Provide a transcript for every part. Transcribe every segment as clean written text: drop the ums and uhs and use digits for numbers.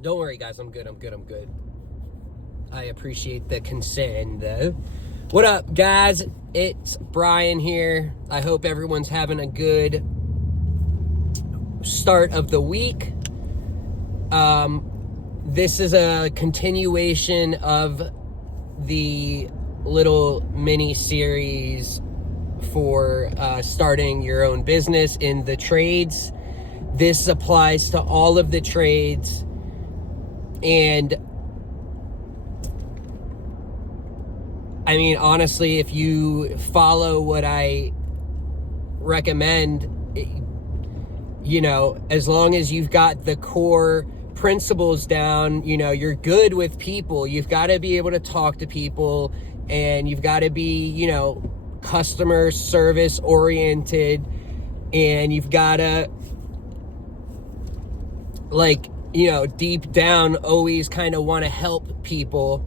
Don't worry, guys. I'm good. I appreciate the concern, though. What up, guys? It's Brian here. I hope everyone's having a good start of the week. This is a continuation of the little mini series for starting your own business in the trades. This applies to all of the trades, and I mean, honestly, if you follow what I recommend, you know, as long as you've got the core principles down, you know, you're good with people. You've got to be able to talk to people, and you've got to be, you know, customer service oriented, and you've got to, like, you know, deep down always kind of want to help people.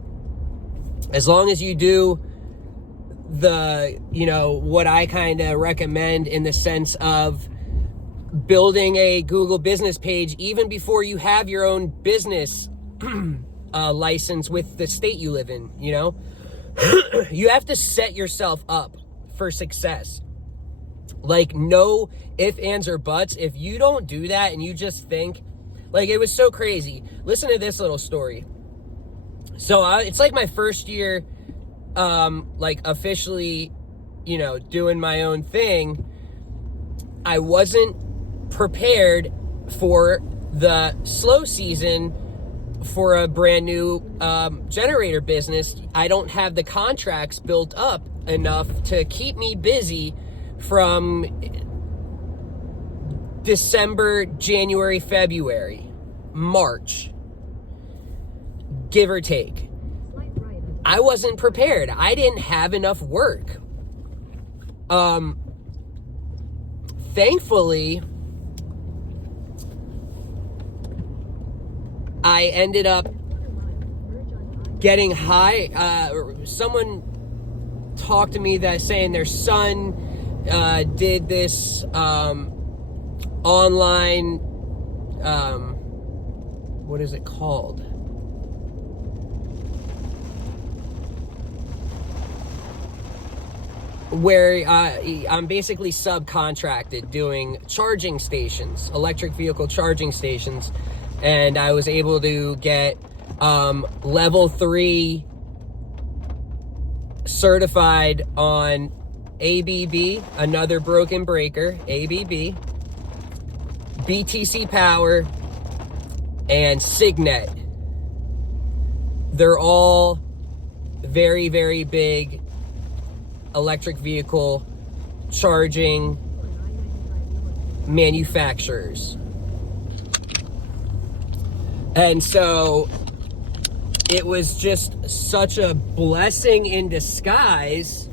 As long as you do the, you know, what I kind of recommend in the sense of building a Google business page even before you have your own business license with the state you live in, you know, you have to set yourself up for success. Like, no ifs, ands, or buts. If you don't do that and you just think, like, it was so crazy. Listen to this little story. So it's like my first year, like, officially, you know, doing my own thing. I wasn't prepared for the slow season for a brand new generator business. I don't have the contracts built up enough to keep me busy from December, January, February, March, give or take. I wasn't prepared. I didn't have enough work. Thankfully, I ended up getting high. Someone talked to me that saying their son did this online, what is it called? Where I'm basically subcontracted doing charging stations, electric vehicle charging stations, and I was able to get level 3 certified on ABB, another broken breaker, ABB, BTC Power, and Signet. They're all very, very big electric vehicle charging manufacturers. And so it was just such a blessing in disguise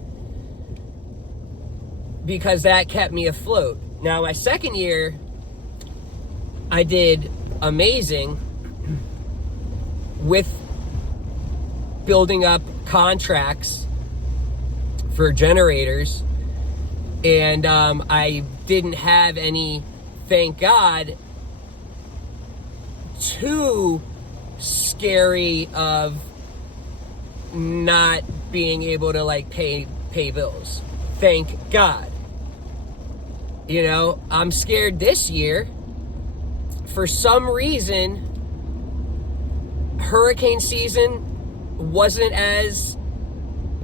because that kept me afloat. Now, my second year, I did amazing with building up contracts for generators, and I didn't have any, thank God, too scary of not being able to, like, pay bills. Thank God. You know, I'm scared this year. For some reason, hurricane season wasn't as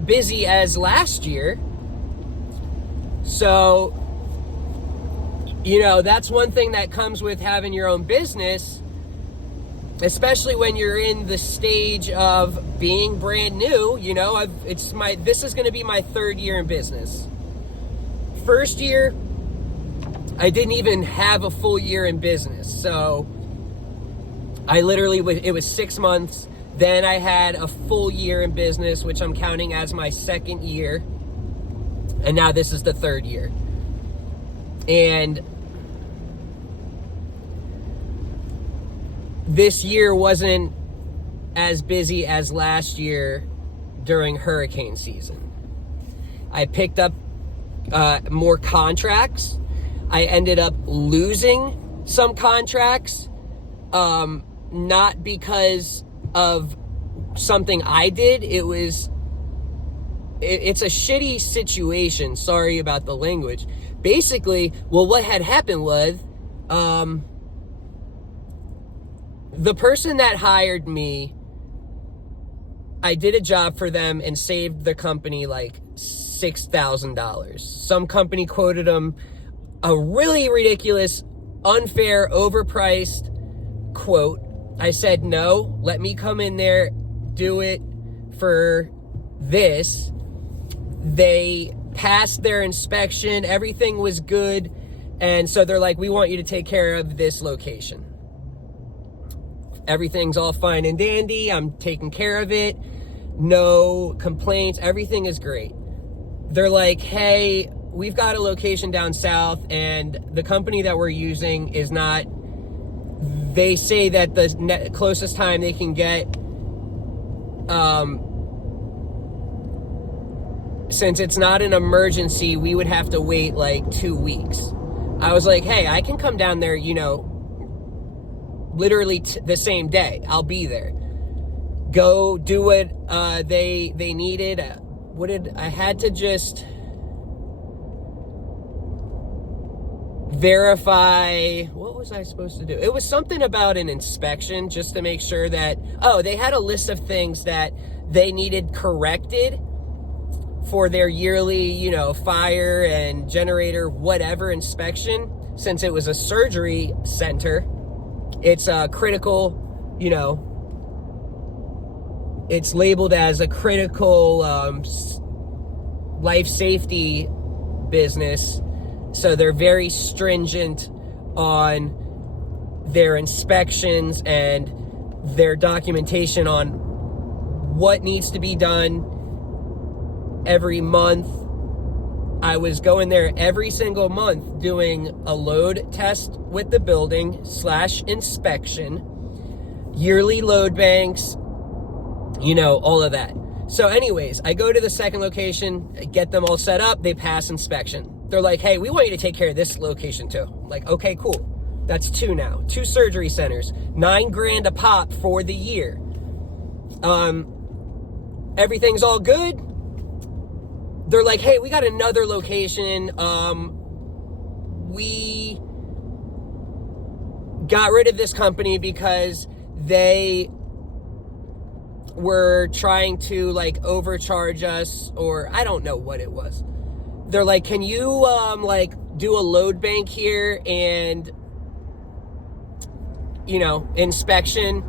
busy as last year. So, you know, that's one thing that comes with having your own business, especially when you're in the stage of being brand new. You know, this is going to be my third year in business. First year, I didn't even have a full year in business. So I literally, it was 6 months. Then I had a full year in business, which I'm counting as my second year. And now this is the third year. And this year wasn't as busy as last year during hurricane season. I picked up more contracts, I ended up losing some contracts, not because of something I did. It's a shitty situation. Sorry about the language. Basically, well, what had happened was, the person that hired me, I did a job for them and saved the company like $6,000. Some company quoted them a really ridiculous, unfair, overpriced quote. I said, no, let me come in there, do it for this. They passed their inspection. Everything was good. And so they're like, we want you to take care of this location. Everything's all fine and dandy. I'm taking care of it. No complaints. Everything is great. They're like, hey, we've got a location down south, and the company that we're using is not, they say that the closest time they can get, since it's not an emergency, we would have to wait like 2 weeks. I was like, hey, I can come down there, literally the same day. I'll be there. Go do what they needed. I had to just verify, what was I supposed to do? It was something about an inspection, just to make sure that, they had a list of things that they needed corrected for their yearly, fire and generator, whatever inspection. Since it was a surgery center, it's a critical, it's labeled as a critical life safety business. So they're very stringent on their inspections and their documentation on what needs to be done every month. I was going there every single month doing a load test with the building / inspection, yearly load banks, all of that. So anyways, I go to the second location, get them all set up. They pass inspection. They're like, hey, we want you to take care of this location too. I'm like, okay, cool. That's 2 now. 2 surgery centers, $9,000 a pop for the year. Everything's all good. They're like, hey, we got another location. We got rid of this company because they were trying to overcharge us, or I don't know what it was. They're like, can you do a load bank here and inspection,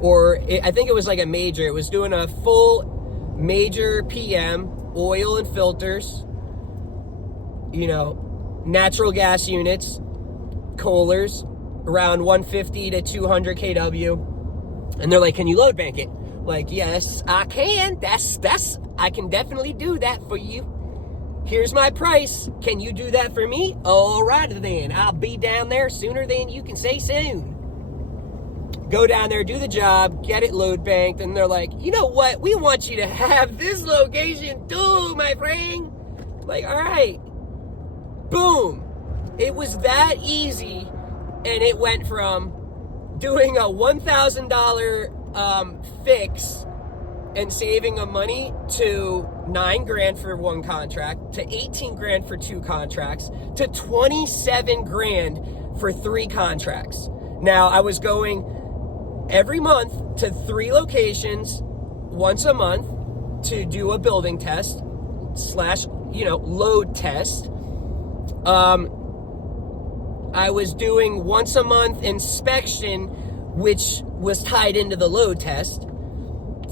or I think it was like a major. It was doing a full major PM, oil and filters, natural gas units, Kohlers, around 150 to 200 kW. And they're like, can you load bank it? Like, yes, I can. I can definitely do that for you. Here's my price. Can you do that for me? All right, then. I'll be down there sooner than you can say soon. Go down there, do the job, get it load banked, and they're like, you know what? We want you to have this location too, my friend. Like, all right. Boom. It was that easy, and it went from doing a $1,000 fix and saving them money to $9,000 for 1 contract, to $18,000 for 2 contracts, to $27,000 for 3 contracts. Now, I was going every month to 3 locations, once a month, to do a building test / load test. I was doing once a month inspection, which was tied into the load test,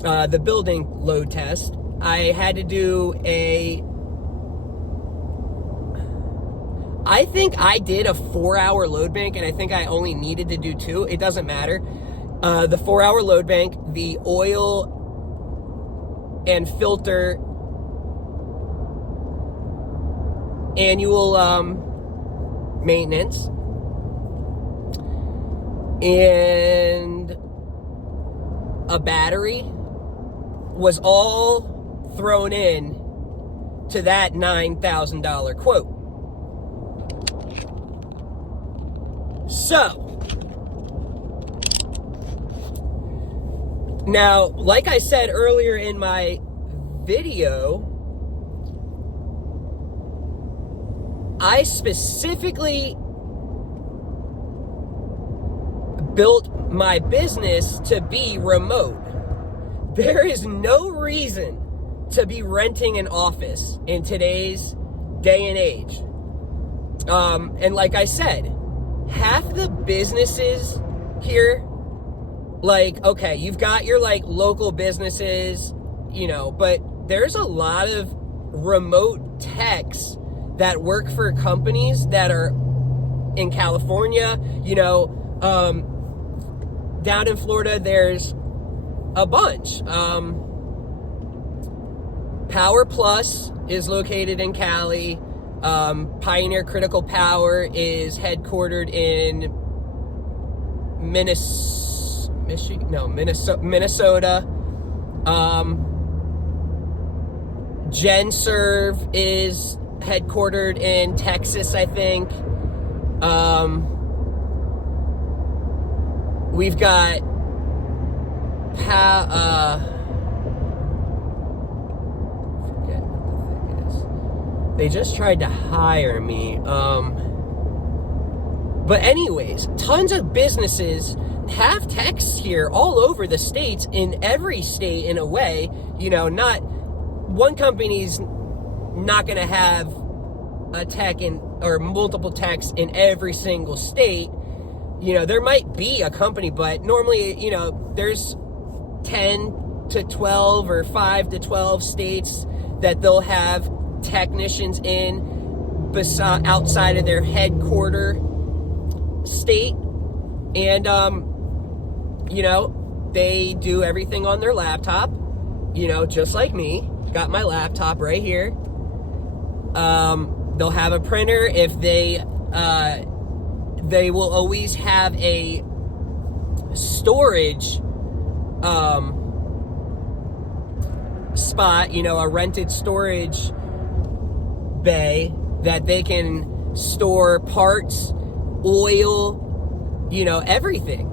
the building load test. I had to do I think I did a 4-hour load bank, and I think I only needed to do 2. It doesn't matter. The 4-hour load bank, the oil and filter annual maintenance, and a battery was all thrown in to that $9,000 quote. So, now, like I said earlier in my video, I specifically built my business to be remote. There is no reason to be renting an office in today's day and age. And like I said, half the businesses here, like, okay, you've got your like local businesses, you know, but there's a lot of remote techs that work for companies that are in California, you know, down in Florida, there's a bunch. Power Plus is located in Cali. Pioneer Critical Power is headquartered in Minnesota. GenServe is headquartered in Texas, I think. We've got forget what the thing is. They just tried to hire me. But anyways, tons of businesses have techs here all over the states, in every state in a way. You know, not one company's not going to have a tech or multiple techs in every single state. You know, there might be a company, but normally, you know, there's 10 to 12 or 5 to 12 states that they'll have technicians in outside of their headquarter state. And, you know, they do everything on their laptop, you know, just like me. Got my laptop right here. They'll have a printer. If they will always have a storage spot, you know, a rented storage bay that they can store parts, oil, you know, everything.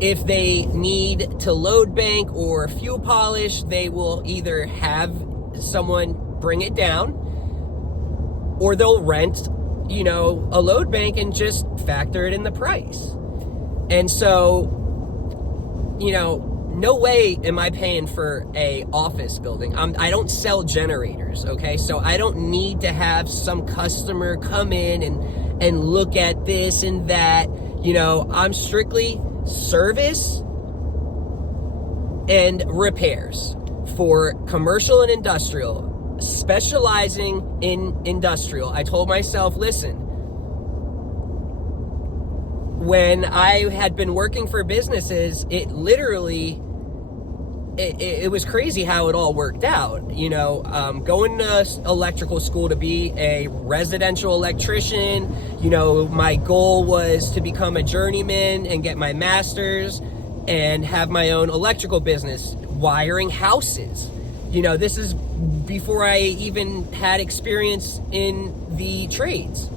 If they need to load bank or fuel polish, they will either have someone bring it down, or they'll rent, you know, a load bank and just factor it in the price. And so, you know, no way am I paying for a office building. I don't sell generators, okay? So I don't need to have some customer come in and look at this and that. You know, I'm strictly service and repairs for commercial and industrial, specializing in industrial. I told myself, listen, when I had been working for businesses, it literally, it was crazy how it all worked out. You know, going to electrical school to be a residential electrician, you know, my goal was to become a journeyman and get my master's and have my own electrical business, wiring houses. You know, this is before I even had experience in the trades.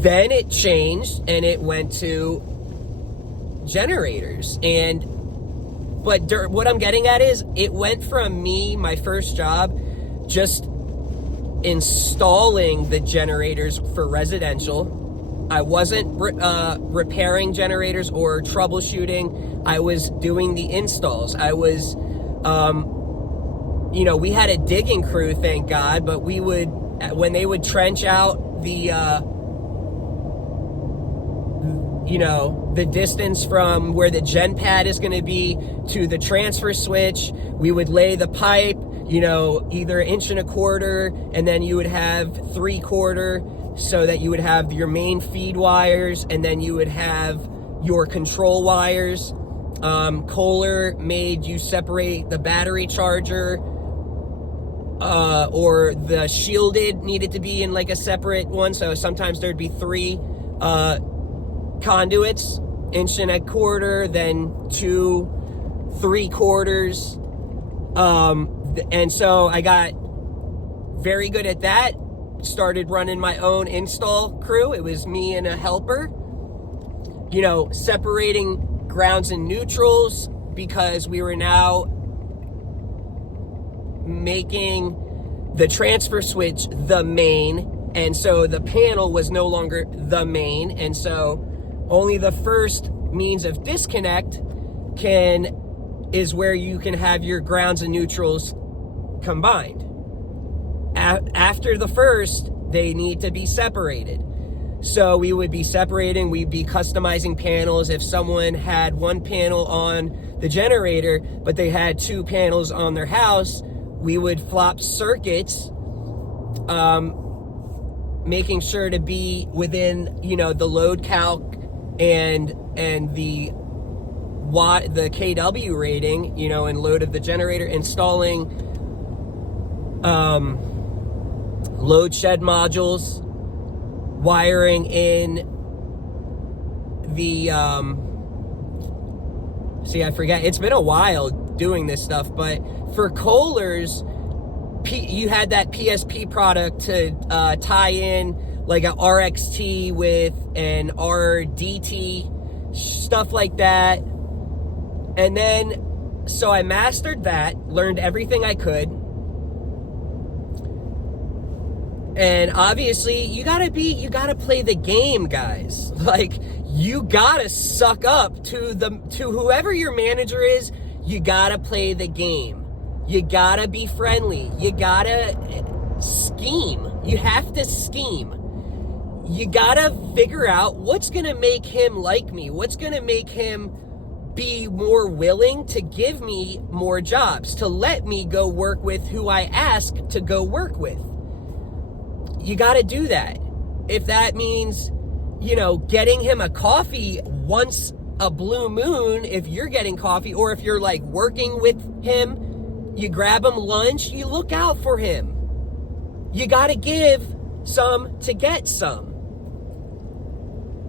Then it changed and it went to generators. But what I'm getting at is, it went from me, my first job, just installing the generators for residential. I wasn't repairing generators or troubleshooting. I was doing the installs. I was, you know, we had a digging crew, thank God, but we would, when they would trench out the, you know, the distance from where the gen pad is going to be to the transfer switch, we would lay the pipe, you know, either 1.25 inches, and then you would have 3/4, so that you would have your main feed wires, and then you would have your control wires. Kohler made you separate the battery charger, or the shielded needed to be in like a separate one, so sometimes there'd be 3 conduits, 1.25 inches, then 2 3/4. And so I got very good at that. started running my own install crew. It was me and a helper, you know, separating grounds and neutrals, because we were now making the transfer switch the main, and so the panel was no longer the main, and so only the first means of disconnect is where you can have your grounds and neutrals combined. After the first, they need to be separated. So we would be separating, we'd be customizing panels. If someone had one panel on the generator, but they had 2 panels on their house, we would flop circuits, making sure to be within, you know, the load calc and the KW rating, you know, and load of the generator, installing load shed modules, wiring in the I forget, it's been a while doing this stuff, but for Kohlers, you had that PSP product to tie in like a RXT with an RDT, stuff like that. And then, so I mastered that, learned everything I could. And obviously, you gotta play the game, guys. Like, you gotta suck up to whoever your manager is. You gotta play the game. You gotta be friendly. You gotta scheme. You have to scheme. You gotta figure out what's gonna make him like me. What's gonna make him be more willing to give me more jobs, to let me go work with who I ask to go work with. You got to do that. If that means, you know, getting him a coffee once a blue moon, if you're getting coffee, or if you're like working with him, you grab him lunch, you look out for him. You got to give some to get some.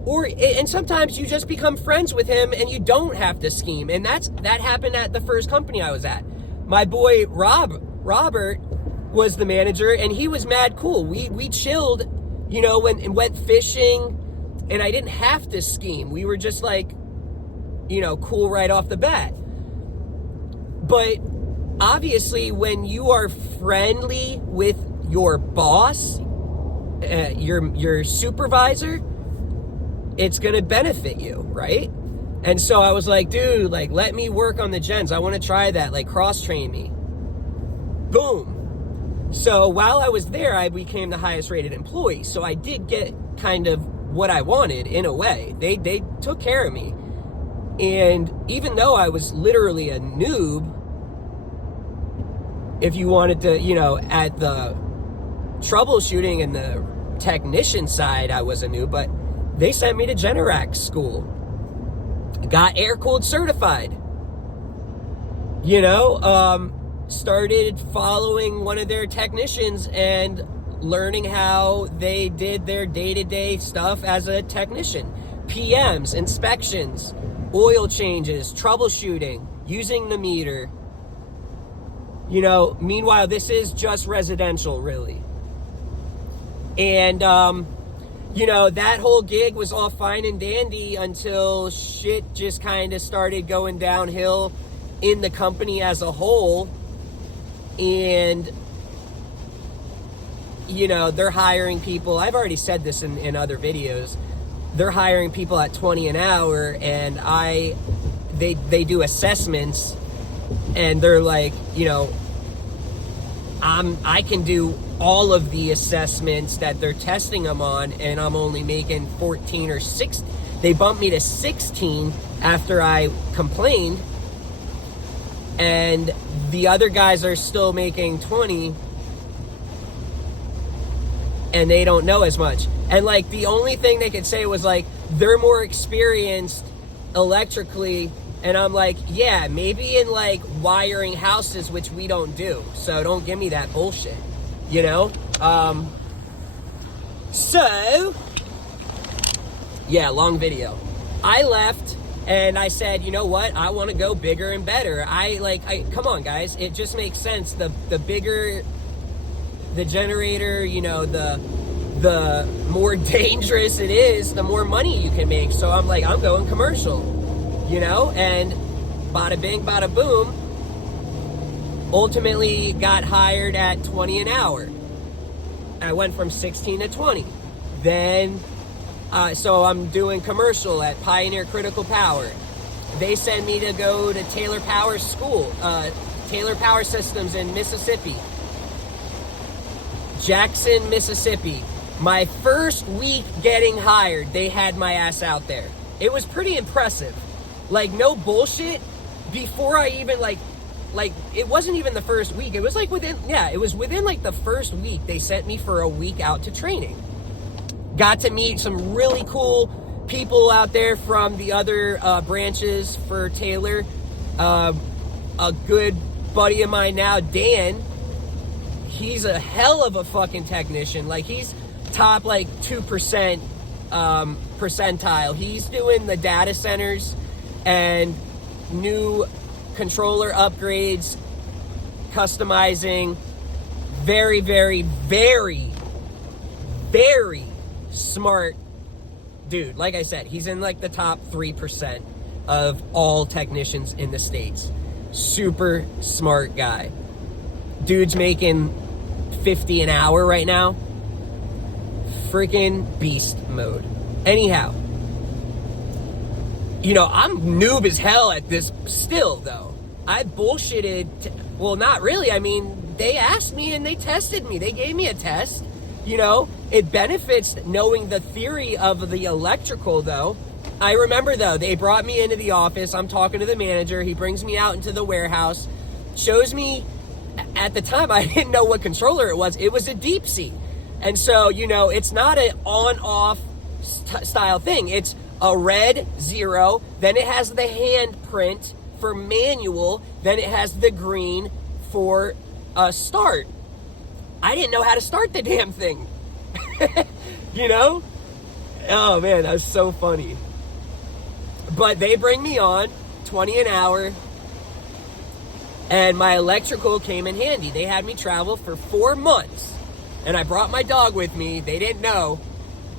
And sometimes you just become friends with him and you don't have to scheme. And that happened at the first company I was at. My boy Robert was the manager, and he was mad cool. We chilled, you know, and went fishing, and I didn't have to scheme. We were just like, you know, cool right off the bat. But obviously, when you are friendly with your boss, your supervisor, it's gonna benefit you, right? And so I was like, dude, like, let me work on the gens. I want to try that, like, cross-train me. Boom. So while I was there, I became the highest rated employee. So I did get kind of what I wanted in a way. They took care of me. And even though I was literally a noob, if you wanted to, you know, at the troubleshooting and the technician side, I was a noob, but they sent me to Generac school. Got air-cooled certified. You know, started following one of their technicians and learning how they did their day-to-day stuff as a technician. PMs, inspections, oil changes, troubleshooting, using the meter. You know, meanwhile, this is just residential, really. And, you know, that whole gig was all fine and dandy until shit just kind of started going downhill in the company as a whole. And, you know, they're hiring people. I've already said this in other videos. They're hiring people at 20 an hour, and they do assessments, and they're like, you know, I can do all of the assessments that they're testing them on, and I'm only making 14 or 16. They bumped me to 16 after I complained, and the other guys are still making 20, and they don't know as much. And like, the only thing they could say was like, they're more experienced electrically. And I'm like, yeah, maybe in like wiring houses, which we don't do. So don't give me that bullshit, you know? So, yeah, long video. I left and I said, you know what? I want to go bigger and better. Come on, guys. It just makes sense. The bigger the generator, you know, the more dangerous it is, the more money you can make. So I'm like, I'm going commercial, you know, and bada bing, bada boom, ultimately got hired at 20 an hour. I went from 16 to 20. Then, so I'm doing commercial at Pioneer Critical Power. They send me to go to Taylor Power School, Taylor Power Systems in Mississippi. Jackson, Mississippi. My first week getting hired, they had my ass out there. It was pretty impressive. Like, no bullshit. Before I even, like, it wasn't even the first week. It was like within like the first week, they sent me for a week out to training. Got to meet some really cool people out there from the other branches for Taylor. A good buddy of mine now, Dan, he's a hell of a fucking technician. Like, he's top like 2% percentile. He's doing the data centers and new controller upgrades, customizing. Very, very, very, very smart dude. Like I said, he's in like the top 3% of all technicians in the States. Super smart guy. Dude's making 50 an hour right now. Freaking beast mode. Anyhow, you know, I'm noob as hell at this still, though. I bullshitted. Well, not really. I mean, they asked me and they tested me. They gave me a test. You know, it benefits knowing the theory of the electrical, though. I remember, though, they brought me into the office. I'm talking to the manager. He brings me out into the warehouse, shows me. At the time, I didn't know what controller it was. It was a deep sea. And so, you know, it's not an on-off style thing. It's a red 0, then it has the handprint for manual, then it has the green for start. I didn't know how to start the damn thing. You know? Oh man, that was so funny. But they bring me on, 20 an hour, and my electrical came in handy. They had me travel for 4 months, and I brought my dog with me. They didn't know.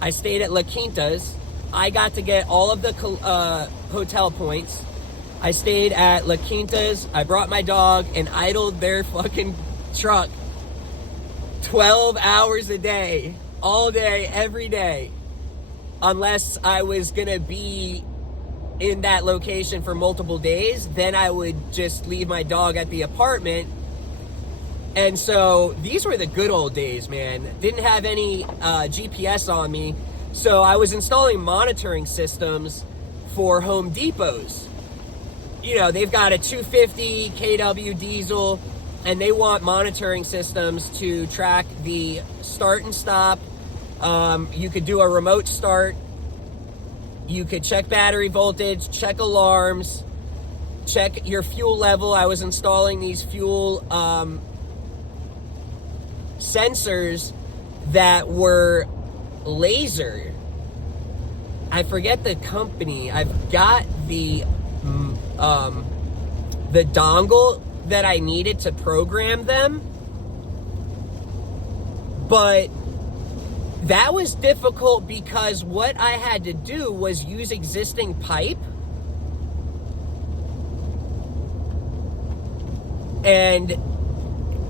I stayed at La Quinta's. I got to get all of the hotel points. I stayed at La Quinta's. I brought my dog and idled their fucking truck 12 hours a day, all day, every day, unless I was gonna be in that location for multiple days. Then I would just leave my dog at the apartment. And so these were the good old days, man. Didn't have any GPS on me. So I was installing monitoring systems for Home Depots. You know, they've got a 250 kW diesel, and they want monitoring systems to track the start and stop. You could do a remote start. You could check battery voltage, check alarms, check your fuel level. I was installing these fuel sensors that were laser. I forget the company. I've got the dongle that I needed to program them, but that was difficult because what I had to do was use existing pipe and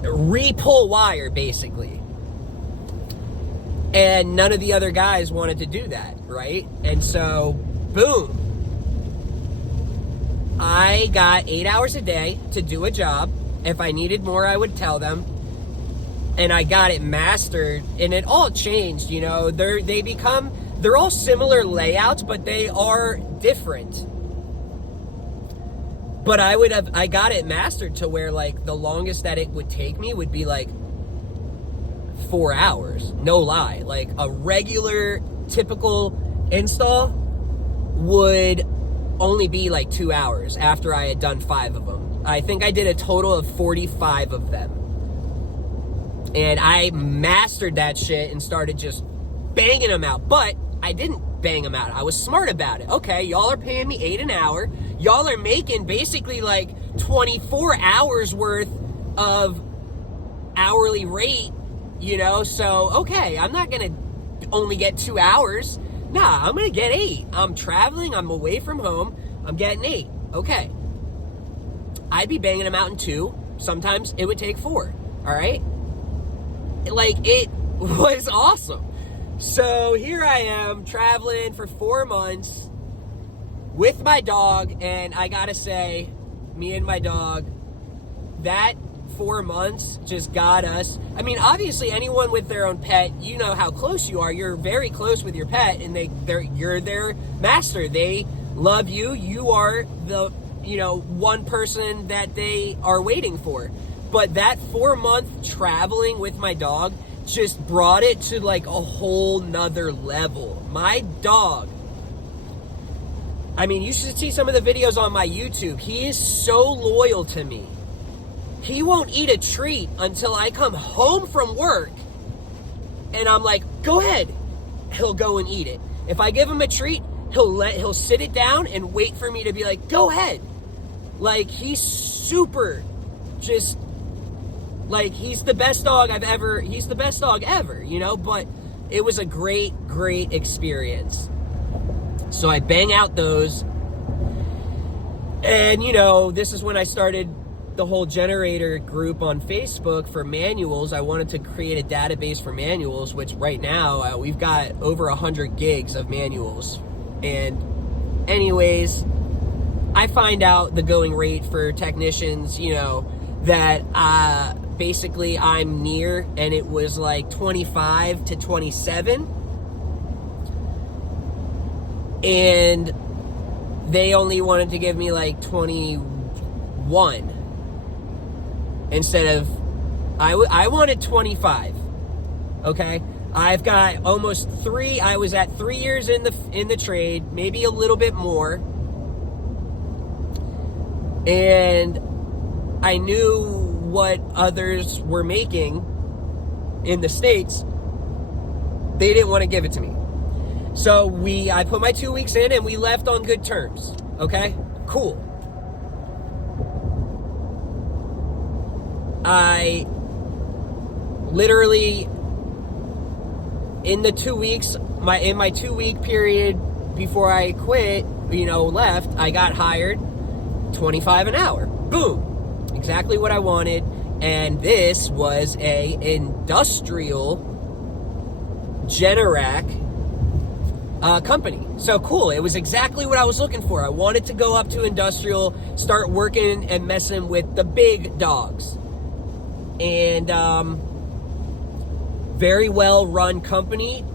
re-pull wire, basically. And none of the other guys wanted to do that, right? And so, boom. I got 8 hours a day to do a job. If I needed more, I would tell them. And I got it mastered, and it all changed, you know. They're all similar layouts, but they are different. But I got it mastered to where, like, the longest that it would take me would be like 4 hours, no lie. Like, a regular typical install would only be like 2 hours after I had done 5 of them. I think I did a total of 45 of them. And I mastered that shit and started just banging them out. But I didn't bang them out. I was smart about it. Okay, y'all are paying me $8 an hour. Y'all are making basically like 24 hours worth of hourly rate you know? So, okay, I'm not going to only get 2 hours. Nah, I'm going to get 8. I'm traveling, I'm away from home, I'm getting 8. Okay. I'd be banging them out in 2. Sometimes it would take 4. All right? Like, it was awesome. So here I am traveling for 4 months with my dog, and I gotta say, me and my dog, that 4 months just got us. I mean, obviously, anyone with their own pet, you know how close you are. You're very close with your pet, and you're their master. They love you. You are the, one person that they are waiting for. But that 4-month traveling with my dog just brought it to like a whole nother level. My dog, I mean, you should see some of the videos on my YouTube. He is so loyal to me. He won't eat a treat until I come home from work and I'm like, go ahead. He'll go and eat it. If I give him a treat, he'll sit it down and wait for me to be like, go ahead. Like, he's super just like, he's the best dog ever, but it was a great, great experience. So I bang out those, and this is when I started the whole generator group on Facebook for manuals. I wanted to create a database for manuals, which right now we've got over 100 gigs of manuals. And anyways, I find out the going rate for technicians, that basically I'm near, and it was like 25 to 27. And they only wanted to give me like 21 instead of, I wanted 25. Okay. I've got almost 3. I was at 3 years in the trade, maybe a little bit more. And I knew what others were making in the States. They didn't want to give it to me. So I put my 2 weeks in and we left on good terms. Okay? Cool. I literally, in the 2 weeks, in my 2 week period before I quit, left, I got hired 25 an hour. Boom. Exactly what I wanted. And this was a industrial Generac company. So cool. It was exactly what I was looking for. I wanted to go up to industrial, start working and messing with the big dogs. And very well run company.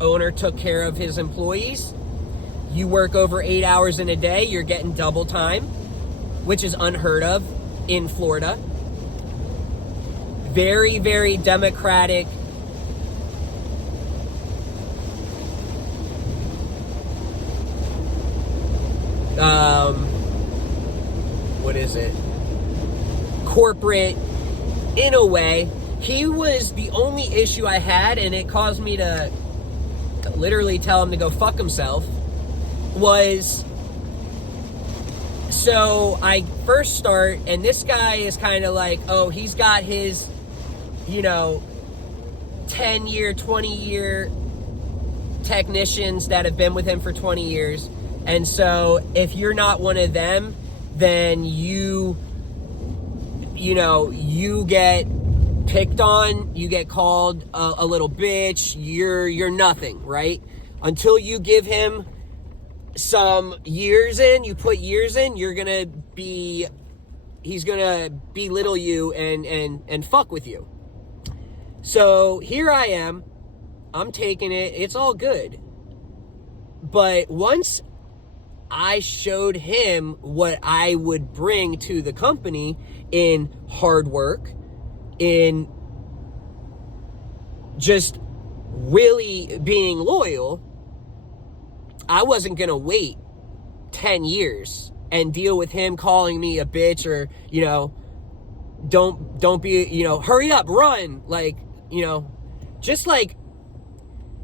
Owner took care of his employees. You work over 8 hours in a day, you're getting double time, which is unheard of in Florida. Very, very democratic. What is it? Corporate, in a way. He was the only issue I had, and it caused me to literally tell him to go fuck himself, was, so I first start, and this guy is kind of like, oh, he's got his, 10-year, 20-year technicians that have been with him for 20 years. And so if you're not one of them, then you get picked on, you get called a little bitch, you're nothing, right? Until you give him some years in, you put years in, he's gonna belittle you and fuck with you. So here I am, I'm taking it, it's all good. But once I showed him what I would bring to the company in hard work, in just really being loyal, I wasn't going to wait 10 years and deal with him calling me a bitch or, don't be, hurry up, run. Like, just like,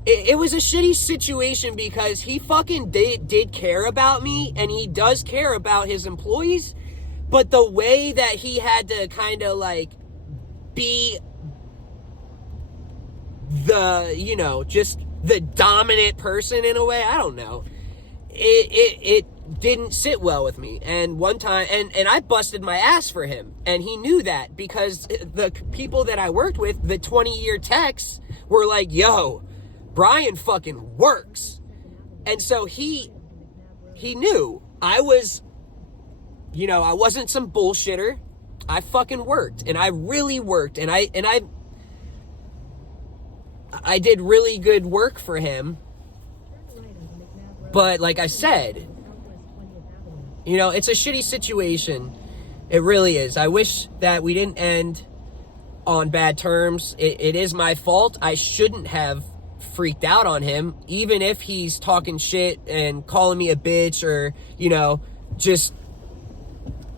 it was a shitty situation because he fucking did care about me, and he does care about his employees, but the way that he had to kind of like be just the dominant person in a way. I don't know. It didn't sit well with me. And one time, and I busted my ass for him. And he knew that, because the people that I worked with, the 20-year techs, were like, yo, Brian fucking works. And so he knew I was, I wasn't some bullshitter. I fucking worked, and I really worked, and I did really good work for him. But like I said, it's a shitty situation. It really is. I wish that we didn't end on bad terms. It is my fault. I shouldn't have freaked out on him, even if he's talking shit and calling me a bitch, or, just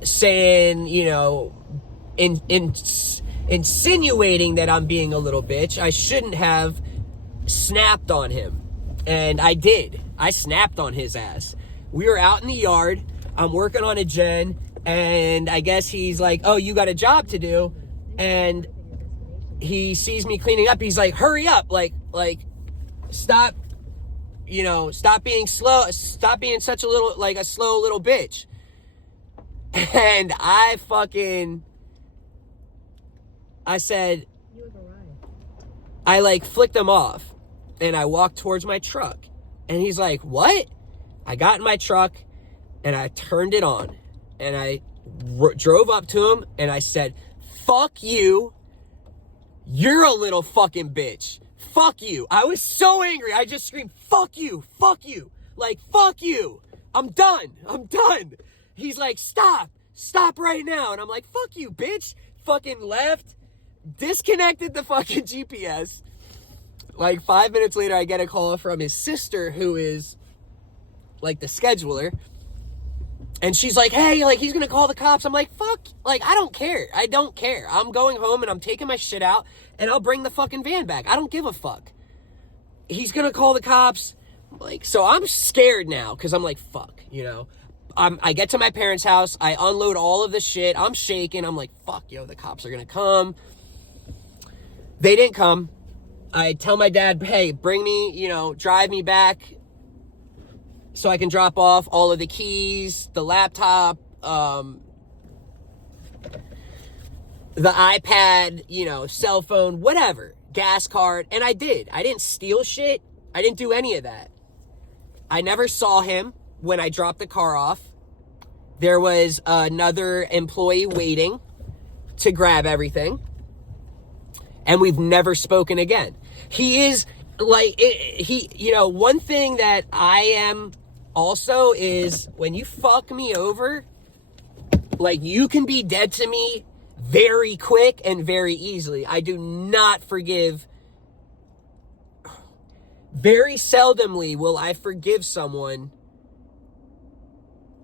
saying, insinuating that I'm being a little bitch. I shouldn't have snapped on him. And I did. I snapped on his ass. We were out in the yard. I'm working on a gen, and I guess he's like, oh, you got a job to do. And he sees me cleaning up. He's like, hurry up. Like, stop, stop being slow. Stop being such a slow little bitch. And I said, I flicked him off, and I walked towards my truck. And he's like, what? I got in my truck, and I turned it on, and I drove up to him, and I said, fuck you. You're a little fucking bitch. Fuck you. I was so angry. I just screamed, fuck you. Fuck you. Like, fuck you. I'm done. He's like, stop right now. And I'm like, fuck you, bitch. Fucking left, disconnected the fucking GPS. Like 5 minutes later, I get a call from his sister, who is like the scheduler. And she's like, hey, he's going to call the cops. I'm like, fuck, I don't care. I'm going home, and I'm taking my shit out, and I'll bring the fucking van back. I don't give a fuck. He's going to call the cops. So I'm scared now, because I'm like, fuck, I get to my parents' house. I unload all of the shit. I'm shaking. I'm like, fuck, the cops are going to come. They didn't come. I tell my dad, hey, bring me, drive me back so I can drop off all of the keys, the laptop, the iPad, cell phone, whatever, gas card. And I did. I didn't steal shit. I didn't do any of that. I never saw him when I dropped the car off. There was another employee waiting to grab everything. And we've never spoken again. He is one thing that I am also is, when you fuck me over, you can be dead to me very quick and very easily. I do not forgive. Very seldomly will I forgive someone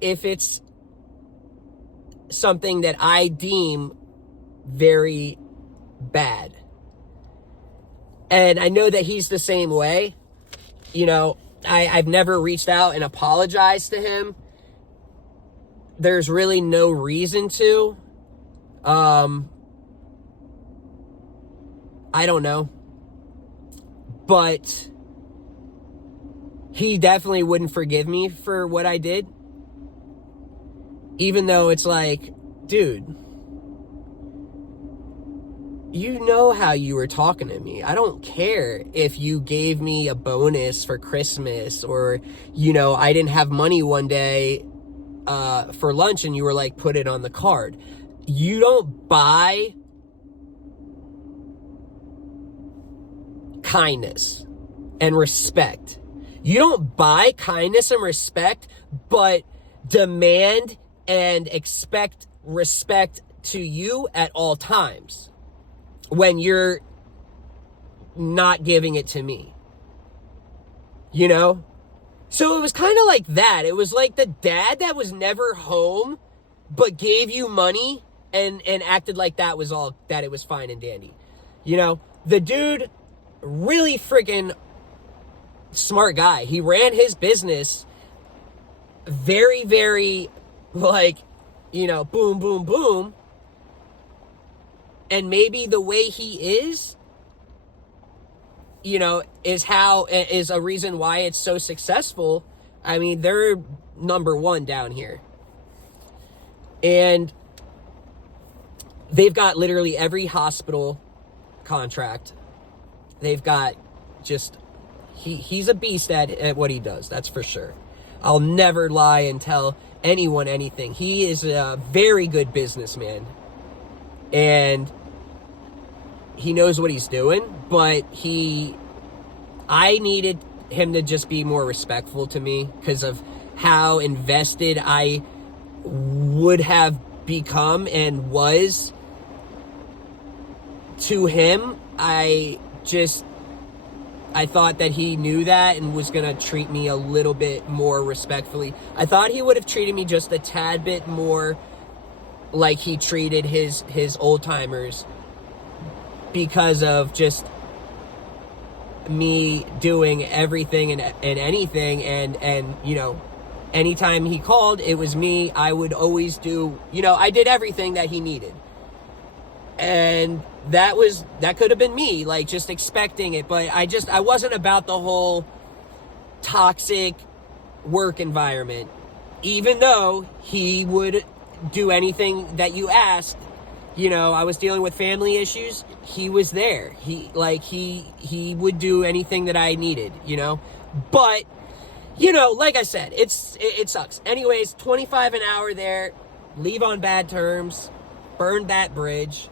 if it's something that I deem very bad. And I know that he's the same way. I've never reached out and apologized to him. There's really no reason to. I don't know. But he definitely wouldn't forgive me for what I did. Even though it's like, dude, you know how you were talking to me. I don't care if you gave me a bonus for Christmas, or, I didn't have money one day for lunch and you were like, put it on the card. You don't buy kindness and respect. You don't buy kindness and respect, but demand and expect respect to you at all times when you're not giving it to me. So it was kind of like that. It was like the dad that was never home but gave you money and acted like that was all, that it was fine and dandy. The dude, really freaking smart guy. He ran his business very, very boom, boom, boom. And maybe the way he is is a reason why it's so successful. I mean, they're number one down here. And they've got literally every hospital contract. They've got just, he's a beast at what he does, that's for sure. I'll never lie and tell anyone anything. He is a very good businessman. And he knows what he's doing, but I needed him to just be more respectful to me because of how invested I would have become and was to him. I thought that he knew that and was going to treat me a little bit more respectfully. I thought he would have treated me just a tad bit more like he treated his old timers, because of just me doing everything and anything. And anytime he called, it was me. I would always do, I did everything that he needed. And that could have been me, like, just expecting it. But I wasn't about the whole toxic work environment, even though he would do anything that you asked. I was dealing with family issues. He was there. He would do anything that I needed, but, like I said, it sucks. Anyways, 25 an hour there, leave on bad terms, burned that bridge.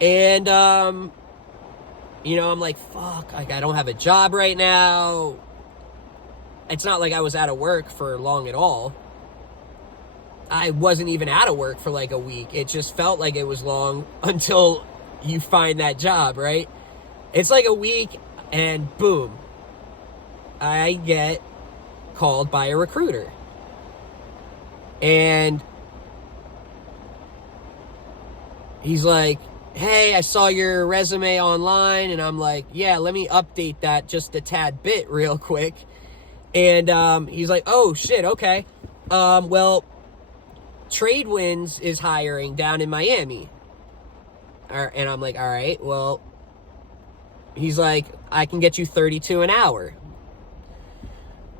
And, I'm like, fuck, like, I don't have a job right now. It's not like I was out of work for long at all. I wasn't even out of work for like a week. It just felt like it was long until you find that job, right? It's like a week and boom, I get called by a recruiter. And he's like, hey, I saw your resume online. And I'm like, yeah, let me update that just a tad bit real quick. And he's like, oh shit, okay. Well, Tradewinds is hiring down in Miami. And I'm like, all right, well, he's like, I can get you 32 an hour.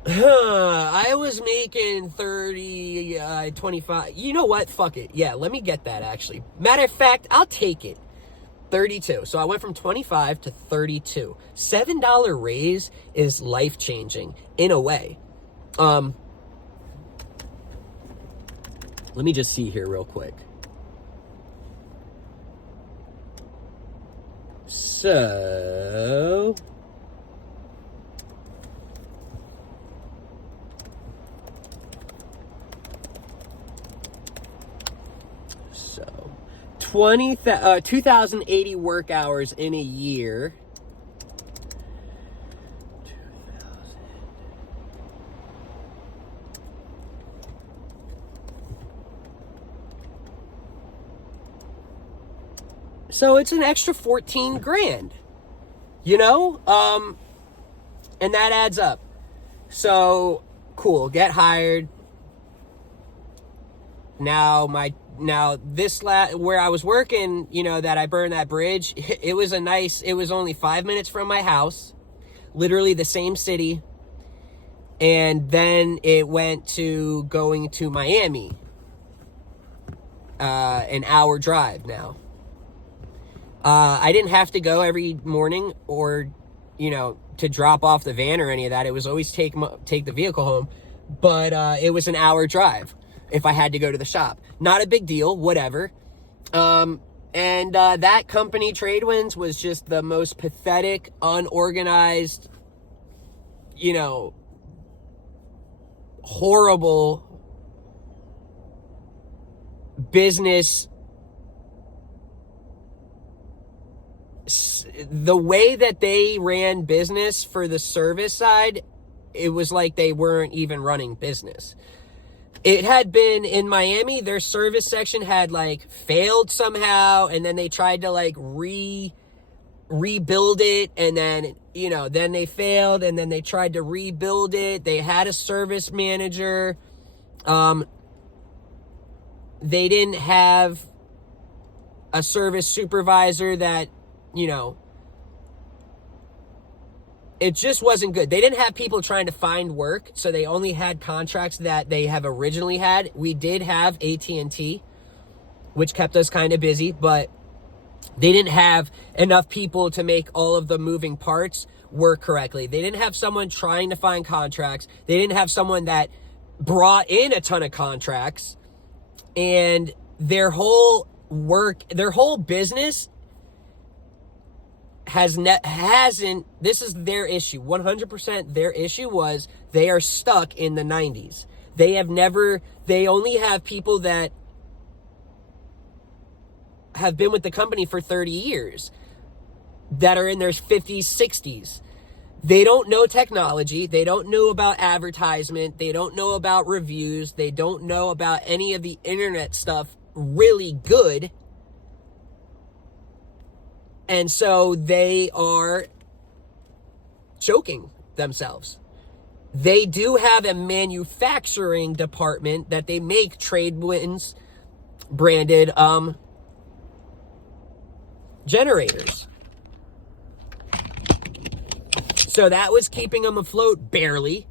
I was making 25. You know what? Fuck it. Yeah, let me get that, actually. Matter of fact, I'll take it. 32. So I went from 25 to 32. $7 raise is life-changing in a way. Let me just see here real quick. So, So, 2,080 work hours in a year. So it's an extra 14 grand, and that adds up. So cool, get hired. Now where I was working, that I burned that bridge, it was only 5 minutes from my house, literally the same city. And then it went to going to Miami, an hour drive now. I didn't have to go every morning or, to drop off the van or any of that. It was always take the vehicle home. But it was an hour drive if I had to go to the shop. Not a big deal, whatever. And that company, Tradewinds, was just the most pathetic, unorganized, horrible business. The way that they ran business for the service side, it was like they weren't even running business. It had been in Miami, their service section had like failed somehow, and then they tried to like rebuild it, and then then they failed, and then they tried to rebuild it. They had a service manager. They didn't have a service supervisor that it just wasn't good. They didn't have people trying to find work, so they only had contracts that they have originally had. We did have AT&T, which kept us kind of busy, but they didn't have enough people to make all of the moving parts work correctly. They didn't have someone trying to find contracts. They didn't have someone that brought in a ton of contracts. And their whole business hasn't, this is their issue. 100% their issue was they are stuck in the 90s. They only have people that have been with the company for 30 years that are in their 50s, 60s. They don't know technology. They don't know about advertisement. They don't know about reviews. They don't know about any of the internet stuff really good. And so they are choking themselves. They do have a manufacturing department that they make Tradewinds branded generators. So that was keeping them afloat barely.